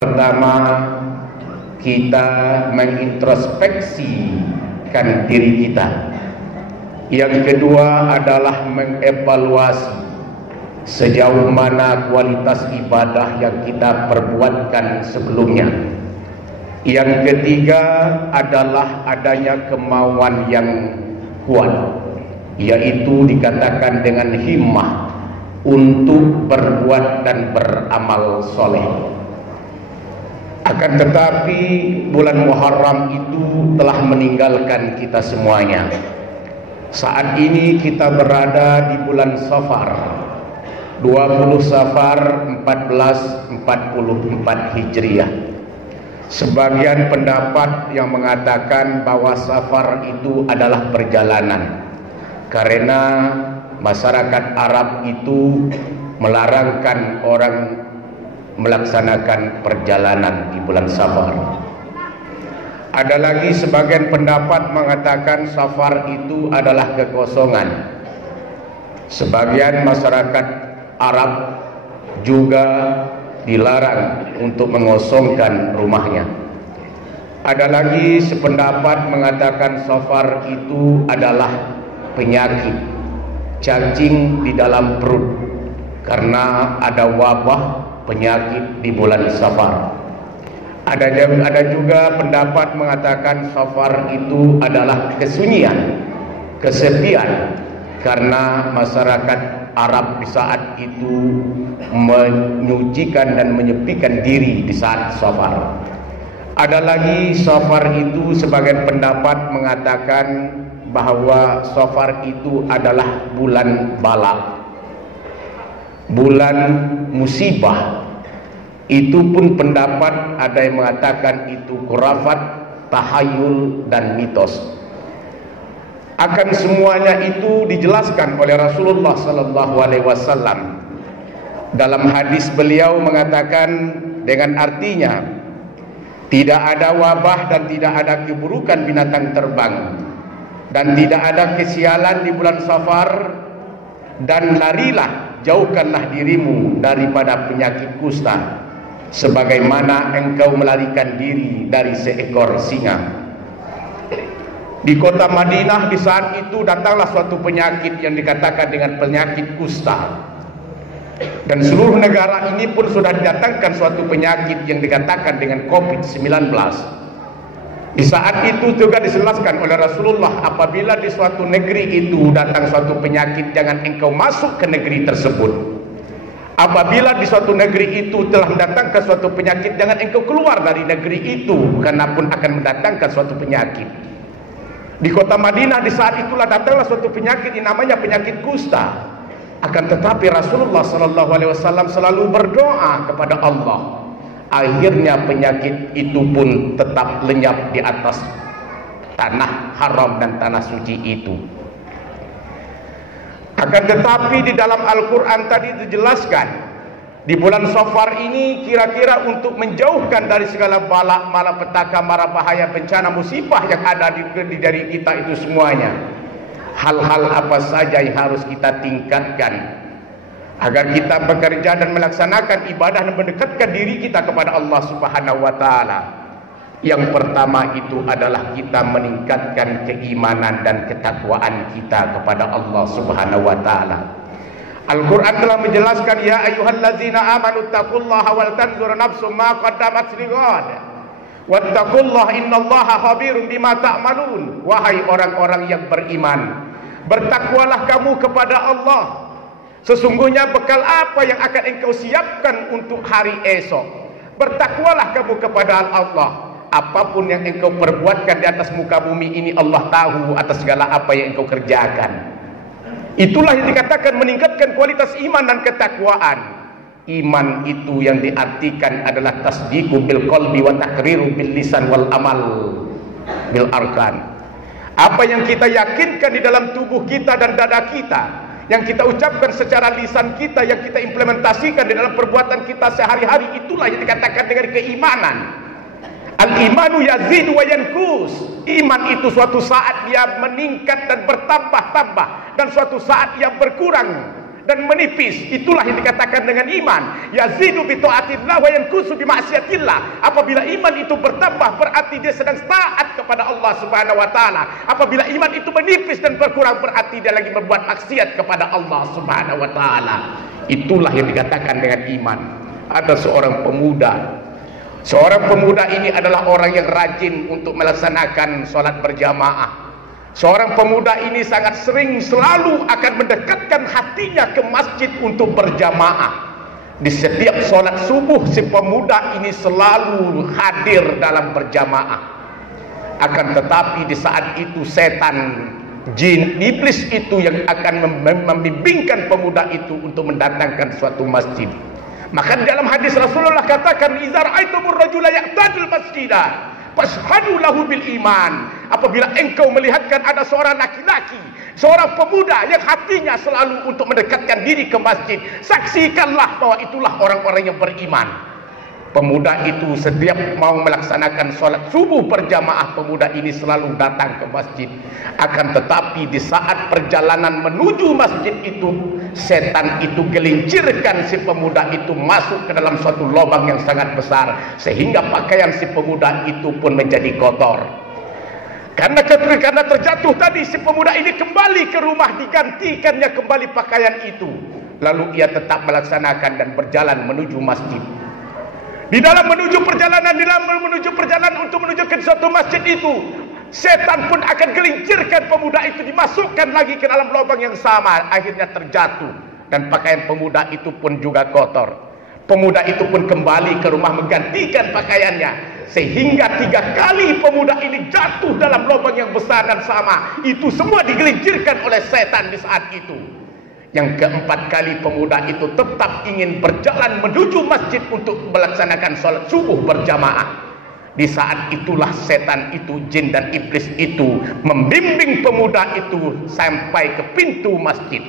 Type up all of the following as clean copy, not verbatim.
Pertama, kita mengintrospeksikan diri kita. Yang kedua adalah mengevaluasi sejauh mana kualitas ibadah yang kita perbuatkan sebelumnya. Yang ketiga adalah adanya kemauan yang kuat, yaitu dikatakan dengan himmah untuk berbuat dan beramal soleh. Akan tetapi bulan Muharram itu telah meninggalkan kita semuanya. Saat ini kita berada di bulan Safar, 20 Safar 1444 Hijriah. Sebagian pendapat yang mengatakan bahwa Safar itu adalah perjalanan, karena masyarakat Arab itu melarangkan orang melaksanakan perjalanan di bulan Safar. Ada lagi sebagian pendapat mengatakan Safar itu adalah kekosongan. Sebagian masyarakat Arab juga dilarang untuk mengosongkan rumahnya. Ada lagi sependapat mengatakan Safar itu adalah penyakit, cacing di dalam perut, karena ada wabah penyakit di bulan Safar. Ada juga pendapat mengatakan Safar itu adalah kesunyian, kesepian, karena masyarakat Arab di saat itu menyucikan dan menyepikan diri di saat Safar. Ada lagi Safar itu sebagian pendapat mengatakan bahwa Safar itu adalah bulan bala, bulan musibah. Itu pun pendapat ada yang mengatakan itu khurafat, tahayul, dan mitos. Akan semuanya itu dijelaskan oleh Rasulullah SAW. Dalam hadis beliau mengatakan dengan artinya, tidak ada wabah dan tidak ada keburukan binatang terbang, dan tidak ada kesialan di bulan Safar, dan larilah, jauhkanlah dirimu daripada penyakit kusta, sebagaimana engkau melarikan diri dari seekor singa. Di kota Madinah di saat itu datanglah suatu penyakit yang dikatakan dengan penyakit kusta. Dan seluruh negara ini pun sudah didatangkan suatu penyakit yang dikatakan dengan COVID-19. Di saat itu juga dijelaskan oleh Rasulullah, apabila di suatu negeri itu datang suatu penyakit, jangan engkau masuk ke negeri tersebut. Apabila di suatu negeri itu telah mendatangkan suatu penyakit, jangan engkau keluar dari negeri itu, karena pun akan mendatangkan suatu penyakit. Di kota Madinah di saat itulah datanglah suatu penyakit yang namanya penyakit kusta. Akan tetapi Rasulullah SAW selalu berdoa kepada Allah. Akhirnya penyakit itu pun tetap lenyap di atas tanah haram dan tanah suci itu. Akan tetapi di dalam Al-Quran tadi dijelaskan, di bulan Safar ini kira-kira untuk menjauhkan dari segala bala, malapetaka, mara bahaya, bencana, musibah yang ada di diri kita itu semuanya. Hal-hal apa saja yang harus kita tingkatkan agar kita bekerja dan melaksanakan ibadah dan mendekatkan diri kita kepada Allah Subhanahu wa taala. Yang pertama itu adalah kita meningkatkan keimanan dan ketakwaan kita kepada Allah Subhanahu wa taala. Al-Quran telah menjelaskan, ya ayyuhallazina amanu taqullaha wal tanzur nafsum ma qaddamat lighad wattaqullaha innallaha khabirum bima ta'malun. Wahai orang-orang yang beriman, bertakwalah kamu kepada Allah. Sesungguhnya bekal apa yang akan engkau siapkan untuk hari esok. Bertakwalah kamu kepada Allah. Apapun yang engkau perbuatkan di atas muka bumi ini, Allah tahu atas segala apa yang engkau kerjakan. Itulah yang dikatakan meningkatkan kualitas iman dan ketakwaan. Iman itu yang diartikan adalah tasdiqu bil qalbi wa taqriru bil lisan wal amal bil arkan. Apa yang kita yakinkan di dalam tubuh kita dan dada kita, yang kita ucapkan secara lisan kita, yang kita implementasikan di dalam perbuatan kita sehari-hari, itulah yang dikatakan dengan keimanan. Al-imanu yazidu wa yankus. Iman itu suatu saat dia meningkat dan bertambah-tambah, dan suatu saat ia berkurang dan menipis. Itulah yang dikatakan dengan iman. Yazidu bi taatillah wa yanqusu bi ma'siyatillah. Apabila iman itu bertambah, berarti dia sedang taat kepada Allah Subhanahu wa taala. Apabila iman itu menipis dan berkurang, berarti dia lagi berbuat maksiat kepada Allah Subhanahu wa taala. Itulah yang dikatakan dengan iman. Ada seorang pemuda. Seorang pemuda ini adalah orang yang rajin untuk melaksanakan sholat berjamaah. Seorang pemuda ini sangat sering selalu akan mendekatkan hatinya ke masjid untuk berjamaah. Di setiap sholat subuh, si pemuda ini selalu hadir dalam berjamaah. Akan tetapi di saat itu setan, jin, iblis itu yang akan membimbingkan pemuda itu untuk mendatangkan suatu masjid. Maka dalam hadis Rasulullah katakan, "Idza ra'aitumur rajula ya'tadul masjidah fashhadu lahu bil iman." Apabila engkau melihatkan ada seorang laki-laki, seorang pemuda yang hatinya selalu untuk mendekatkan diri ke masjid, saksikanlah bahwa itulah orang-orang yang beriman. Pemuda itu setiap mau melaksanakan sholat subuh berjamaah, pemuda ini selalu datang ke masjid. Akan tetapi di saat perjalanan menuju masjid itu, setan itu gelincirkan si pemuda itu masuk ke dalam suatu lubang yang sangat besar, sehingga pakaian si pemuda itu pun menjadi kotor. Karena terjatuh tadi, si pemuda ini kembali ke rumah, digantikannya kembali pakaian itu. Lalu ia tetap melaksanakan dan berjalan menuju masjid. Di dalam menuju perjalanan untuk menuju ke suatu masjid itu, setan pun akan gelincirkan pemuda itu, dimasukkan lagi ke dalam lubang yang sama, akhirnya terjatuh dan pakaian pemuda itu pun juga kotor. Pemuda itu pun kembali ke rumah menggantikan pakaiannya, sehingga 3 kali pemuda ini jatuh dalam lubang yang besar dan sama. Itu semua digelincirkan oleh setan di saat itu. Yang keempat kali pemuda itu tetap ingin berjalan menuju masjid untuk melaksanakan sholat subuh berjamaah. Di saat itulah setan itu, jin dan iblis itu membimbing pemuda itu sampai ke pintu masjid.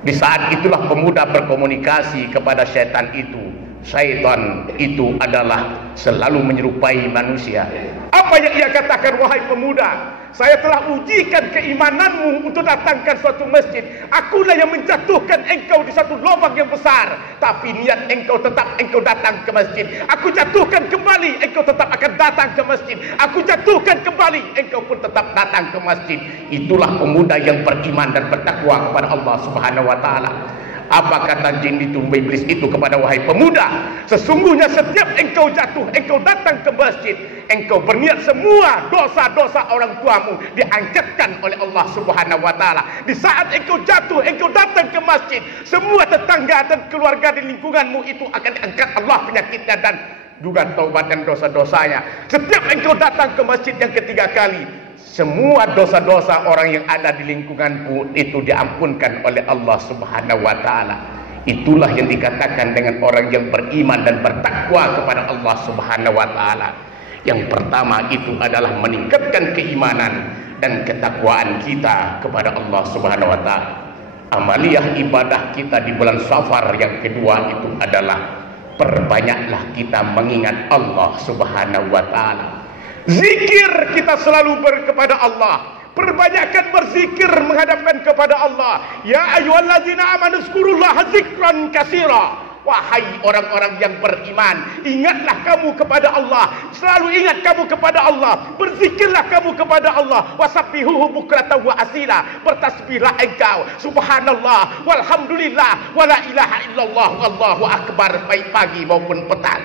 Di saat itulah pemuda berkomunikasi kepada setan itu. Syaitan itu adalah selalu menyerupai manusia. Apa yang ia katakan, "Wahai pemuda, saya telah ujikan keimananmu untuk datangkan suatu masjid. Akulah yang menjatuhkan engkau di satu lubang yang besar, tapi niat engkau tetap engkau datang ke masjid. Aku jatuhkan kembali, engkau tetap akan datang ke masjid. Aku jatuhkan kembali, engkau pun tetap datang ke masjid." Itulah pemuda yang beriman dan bertakwa kepada Allah Subhanahu wa taala. Apa kata jin itu, iblis itu kepada wahai pemuda, sesungguhnya setiap engkau jatuh, engkau datang ke masjid, engkau berniat semua dosa-dosa orang tuamu diangkatkan oleh Allah Subhanahu wa taala. Di saat engkau jatuh, engkau datang ke masjid, semua tetangga dan keluarga di lingkunganmu itu akan diangkat Allah penyakitnya dan juga taubat dan dosa-dosanya. Setiap engkau datang ke masjid yang ketiga kali, semua dosa-dosa orang yang ada di lingkunganmu itu diampunkan oleh Allah Subhanahu wa taala. Itulah yang dikatakan dengan orang yang beriman dan bertakwa kepada Allah Subhanahu wa taala. Yang pertama itu adalah meningkatkan keimanan dan ketakwaan kita kepada Allah Subhanahu wa taala. Amaliyah ibadah kita di bulan Safar yang kedua itu adalah perbanyaklah kita mengingat Allah Subhanahu wa taala. Zikir kita selalu kepada Allah. Perbanyakkan berzikir menghadapkan kepada Allah. Ya ayyuhallazina amanu zkurullaha dzikran katsira. Wahai orang-orang yang beriman, ingatlah kamu kepada Allah. Selalu ingat kamu kepada Allah. Berzikirlah kamu kepada Allah. Wasabbihuhu bukratan wa asila. Bertasbihlah engkau. Subhanallah walhamdulillah wala ilaha illallah wallahu akbar, baik pagi maupun petang.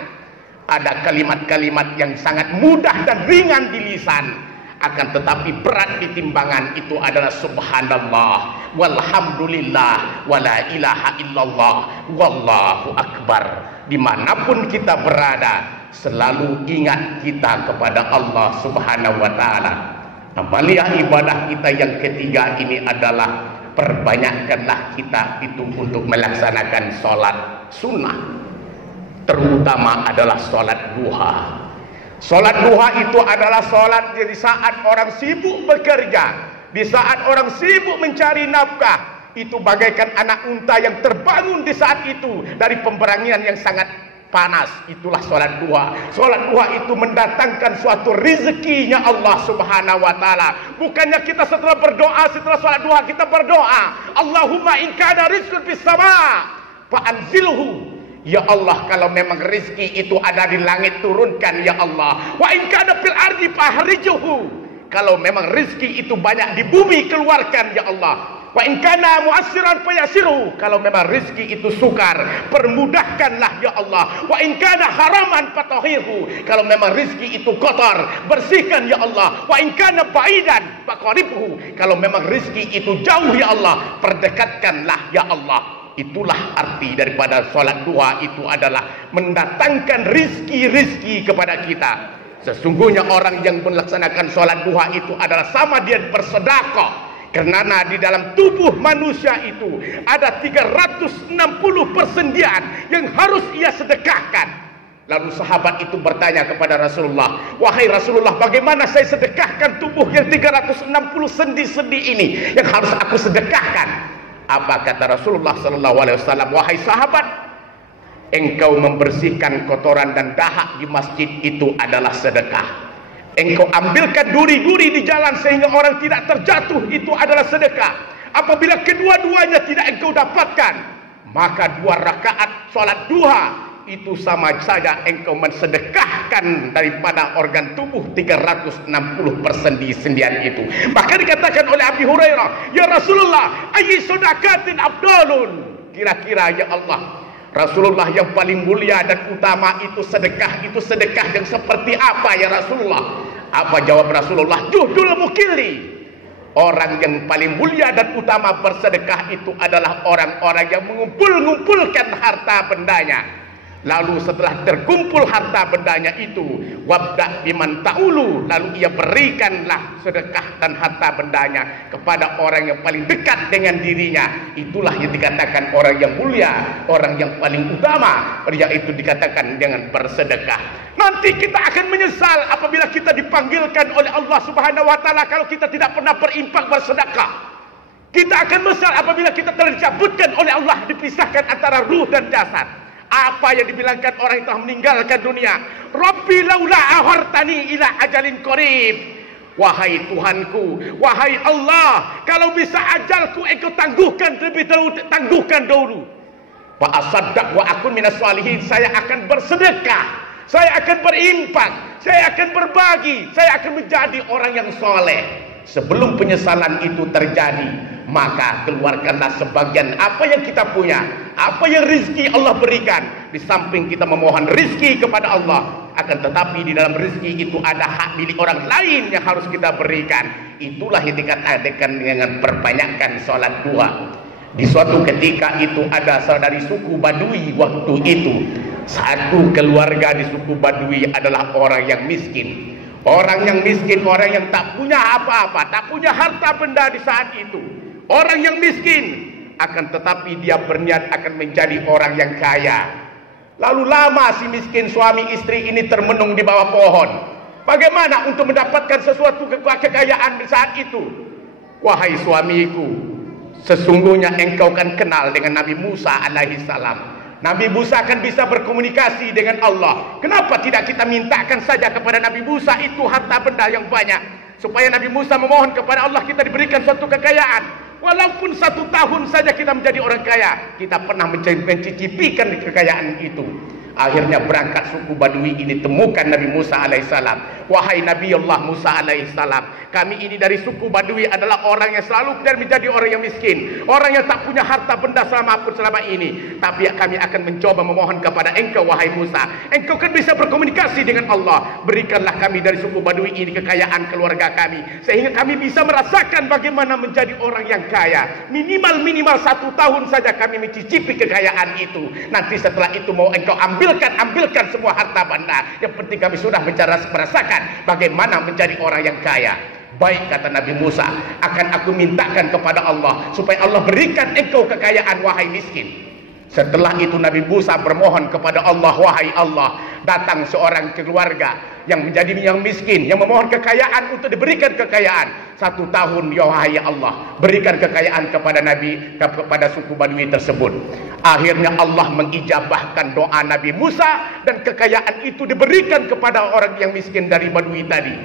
Ada kalimat-kalimat yang sangat mudah dan ringan di lisan, akan tetapi berat di timbangan. Itu adalah subhanallah walhamdulillah wala ilaha illallah wallahu akbar. Dimanapun kita berada, selalu ingat kita kepada Allah Subhanahu wa ta'ala. Amaliyah ibadah kita yang ketiga ini adalah perbanyakkanlah kita itu untuk melaksanakan sholat sunnah, terutama adalah sholat duha. Sholat duha itu adalah sholat di saat orang sibuk bekerja, di saat orang sibuk mencari nafkah. Itu bagaikan anak unta yang terbangun di saat itu dari pemberanian yang sangat panas, itulah sholat duha. Sholat duha itu mendatangkan suatu rezekinya Allah Subhanahu wa taala. Bukannya kita setelah berdoa, setelah sholat duha kita berdoa, Allahumma in kana rizqun fis sama fa anzilhu. Ya Allah, kalau memang rezeki itu ada di langit, turunkan ya Allah. Wa in kana fil ardi fahrijuhu. Kalau memang rezeki itu banyak di bumi, keluarkan ya Allah. Wa in kana mu'assiran fayasiru. Kalau memang rezeki itu sukar, permudahkanlah ya Allah. Wa in kana haraman fatahirhu. Kalau memang rezeki itu kotor, bersihkan ya Allah. Wa in kana ba'idan faqribhu. Kalau memang rezeki itu jauh ya Allah, perdekatkanlah ya Allah. Itulah arti daripada sholat duha, itu adalah mendatangkan rizki-rizki kepada kita. Sesungguhnya orang yang melaksanakan sholat duha itu adalah sama dia bersedekah. Karena di dalam tubuh manusia itu ada 360 persendian yang harus ia sedekahkan. Lalu sahabat itu bertanya kepada Rasulullah, wahai Rasulullah, bagaimana saya sedekahkan tubuh yang 360 sendi-sendi ini yang harus aku sedekahkan? Apa kata Rasulullah SAW? Wahai sahabat, engkau membersihkan kotoran dan dahak di masjid itu adalah sedekah. Engkau ambilkan duri-duri di jalan sehingga orang tidak terjatuh, itu adalah sedekah. Apabila kedua-duanya tidak engkau dapatkan, maka 2 rakaat sholat duha itu sama saja engkau mensedekahkan daripada organ tubuh 360 persendi-sendian itu. Maka dikatakan oleh Abi Hurairah, ya Rasulullah, ayyi sedekatin afdalun. Kira-kira ya Allah, Rasulullah, yang paling mulia dan utama itu sedekah yang seperti apa ya Rasulullah? Apa jawab Rasulullah? Juhdul mukilli. Orang yang paling mulia dan utama bersedekah itu adalah orang-orang yang mengumpulkan harta bendanya. Lalu setelah terkumpul harta bendanya itu, wabda biman ta'ulu, lalu ia berikanlah sedekah dan harta bendanya kepada orang yang paling dekat dengan dirinya. Itulah yang dikatakan orang yang mulia, orang yang paling utama, yaitu dikatakan dengan bersedekah. Nanti kita akan menyesal apabila kita dipanggilkan oleh Allah Subhanahu wa taala kalau kita tidak pernah berinfak bersedekah. Kita akan menyesal apabila kita telah dicabutkan oleh Allah, dipisahkan antara ruh dan jasad. Apa yang dibilangkan orang yang telah meninggalkan dunia? Rabbi laula akhartani ila ajalin qarib. Wahai Tuhanku, wahai Allah, kalau bisa ajalku engkau tangguhkan terlebih dahulu, tangguhkan dahulu. Wa asaddaq wa akun minas salihin. Saya akan bersedekah, saya akan berinfak, saya akan berbagi, saya akan menjadi orang yang soleh. Sebelum penyesalan itu terjadi, maka keluarkanlah sebagian apa yang kita punya, apa yang rizki Allah berikan. Di samping kita memohon rizki kepada Allah, akan tetapi di dalam rizki itu ada hak milik orang lain yang harus kita berikan. Itulah yang dikatakan dengan perbanyakkan sholat duha. Di suatu ketika itu ada saudari suku Badui waktu itu. Satu keluarga di suku Badui adalah orang yang miskin. Orang yang miskin, orang yang tak punya apa-apa, tak punya harta benda di saat itu. Orang yang miskin, akan tetapi dia berniat akan menjadi orang yang kaya. Lalu lama si miskin suami istri ini termenung di bawah pohon. Bagaimana untuk mendapatkan sesuatu kekayaan di saat itu? Wahai suamiku, sesungguhnya engkau kan kenal dengan Nabi Musa alaihi salam. Nabi Musa akan bisa berkomunikasi dengan Allah. Kenapa tidak kita mintakan saja kepada Nabi Musa itu harta benda yang banyak, supaya Nabi Musa memohon kepada Allah, kita diberikan suatu kekayaan. Walaupun 1 tahun saja kita menjadi orang kaya, kita pernah mencicipikan kekayaan itu. Akhirnya berangkat suku Badui ini temukan Nabi Musa alaihissalam. Wahai Nabi Allah Musa alaihissalam, kami ini dari suku Badui adalah orang yang selalu dan menjadi orang yang miskin, orang yang tak punya harta benda selama ini. Tapi kami akan mencoba memohon kepada engkau wahai Musa. Engkau kan bisa berkomunikasi dengan Allah. Berikanlah kami dari suku Badui ini kekayaan keluarga kami, sehingga kami bisa merasakan bagaimana menjadi orang yang kaya. Minimal 1 tahun saja kami mencicipi kekayaan itu. Nanti setelah itu mau engkau ambilkan semua harta benda. Yang penting kami sudah merasakan bagaimana menjadi orang yang kaya. Baik, kata Nabi Musa, akan aku mintakan kepada Allah supaya Allah berikan engkau kekayaan wahai miskin. Setelah itu Nabi Musa bermohon kepada Allah, wahai Allah, datang seorang keluarga yang menjadi yang miskin, yang memohon kekayaan untuk diberikan kekayaan. 1 tahun, ya wahai Allah, berikan kekayaan kepada Nabi, kepada suku Badui tersebut. Akhirnya Allah mengijabahkan doa Nabi Musa dan kekayaan itu diberikan kepada orang yang miskin dari Badui tadi.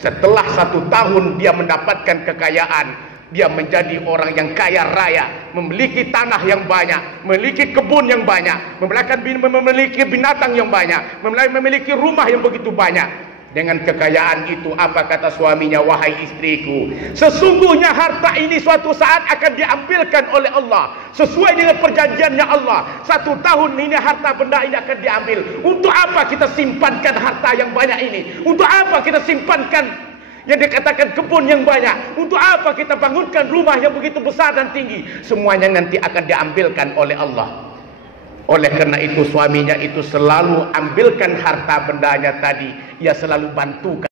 Setelah 1 tahun dia mendapatkan kekayaan, dia menjadi orang yang kaya raya, memiliki tanah yang banyak, memiliki kebun yang banyak, memiliki binatang yang banyak, memiliki rumah yang begitu banyak. Dengan kekayaan itu, apa kata suaminya? Wahai istriku, sesungguhnya harta ini suatu saat akan diambilkan oleh Allah sesuai dengan perjanjiannya Allah. 1 tahun ini harta benda ini akan diambil. Untuk apa kita simpankan harta yang banyak ini? Untuk apa kita simpankan yang dikatakan kebun yang banyak? Untuk apa kita bangunkan rumah yang begitu besar dan tinggi? Semuanya nanti akan diambilkan oleh Allah. Oleh karena itu suaminya itu selalu ambilkan harta bendanya tadi, ia selalu bantukan